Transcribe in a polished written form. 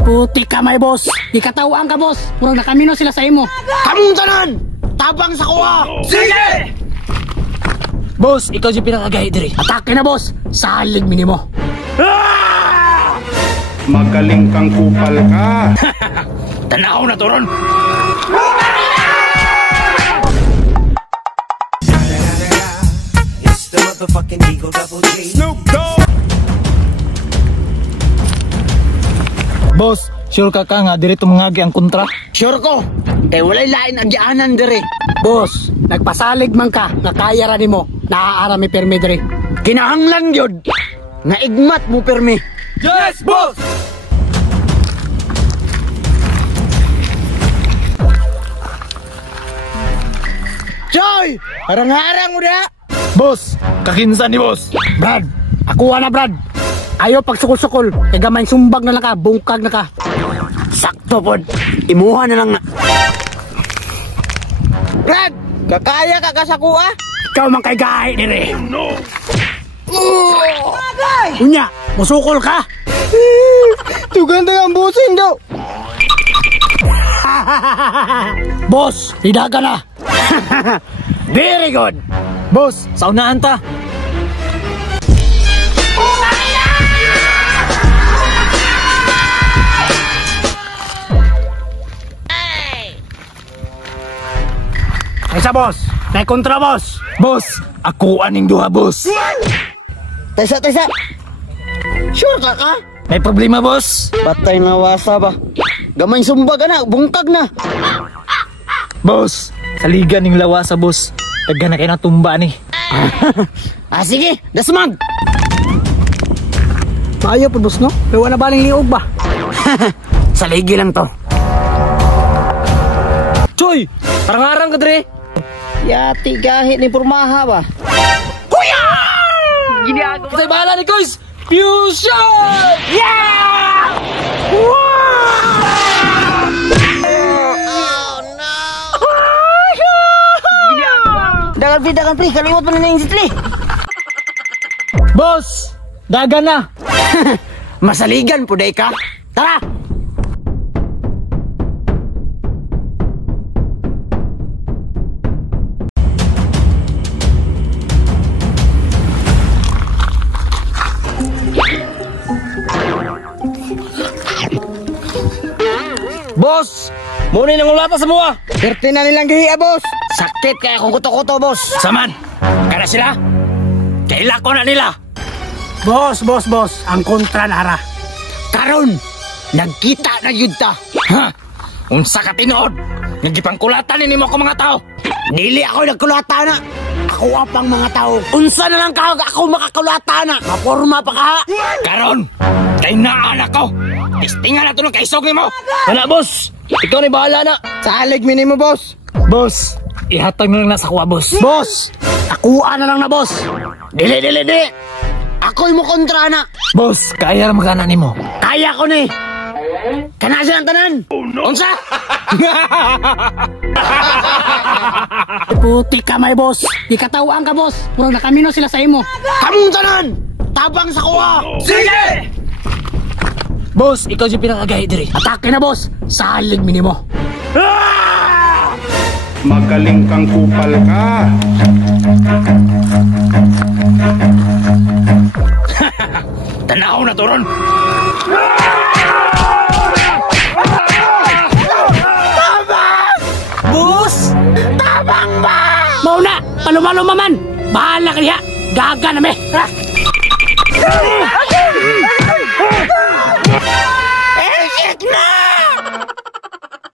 Puti ka may boss. Ikatawaan ka boss. Murag nakamino sila sa imo. Kamong tanan! Tabang sa kuha! Sige! Boss, ikaw yung pinakagahi diri. Atake na boss. Salig minimo. Magaling kang kupal ka. Tanaw na turon. It's the motherfucking Eagle Double G. Snoop Dogg! Boss, sure ka nga diri tumangagi ang kontra? Sure ko! Kay walay lain agyaanan diri. Boss, nagpasalig man ka nga kaya ra nimo. Naaara mi permi diri. Kinahanglan yun! Nga igmat mo permi. Yes, boss! Choy! Harang-harang mo na! Boss, kakinsan ni boss. Brad, akuha na Brad. Ayaw pagsukol-sukol. Kaya gamay sumbag na lang ka. Bungkag na ka. Sakto pod. Imuha na lang na. Brad! Kakaya ka ka sa kuha? Ikaw man kay gahi diri. Unya, musukol ka. Tuganda ang busing daw! Boss, hidaga na. Very good. Boss, saunahan ta. Isa boss, may kontra boss. Boss, ako aning duha boss. Tesa! Sure ka ka? May problema boss. Patay na wasa ba? Gamay sumbag na, bungkag na. Boss, saligan ning lawasa boss. Taghan na kayo ng tumba ni. Sige, dasmag! Maayo po boss no? Pero wala baling liog ba? Saligi lang to. Choy, parang-arang ka dre. Yati gahit ni Purmaha ba? Kuya! Ginagawa. Say bahala ni guys. Fusion! Yeah! Dagan pre, kalimot mo na yung sitli. Boss, daga na. Masaligan po day ka. Tara! Boss, muna nang ulata sa mga. Perte na nilang gahiya, boss. Sakit kaya kung kuto-kuto, boss. Saman, kada sila. Kaila ko na nila. Boss. Ang kontra na ara. Karon, nagkita na yun ta. Ha? Unsa ka tinuod? Nagipangkulatan ni mo ko mga tao. Dili ako nagkulata na. Ako apang mga tao. Unsa na lang ka ako makakulata na. Maporma pa ka. Karon, kay naanak ko. Istingan na ito ng kaisog ni mo. Wala boss, ikaw ni bahala na. Salig minimo, boss. Boss, ihatag na lang nasa kuha boss. Boss, akuha na lang na boss. Dili. Ako'y mo kontra na. Boss, kaya na magana ni mo. Kaya ko ni. Kana siya ang tanan. Unsa? Puti ka may boss. Ikatawaan ka boss. Murag nakamino sila sa imo. Kamong tanan. Tabang sa kuha. Sige! Boss, ikaw yung pinakagahi diri. Atake na boss. Salig minimo. Magaling kang kupal ka. Tanaw na turon. Boss! Tabang ba? Mauna, palumalo man. Bahala ka niya. Gaga na me.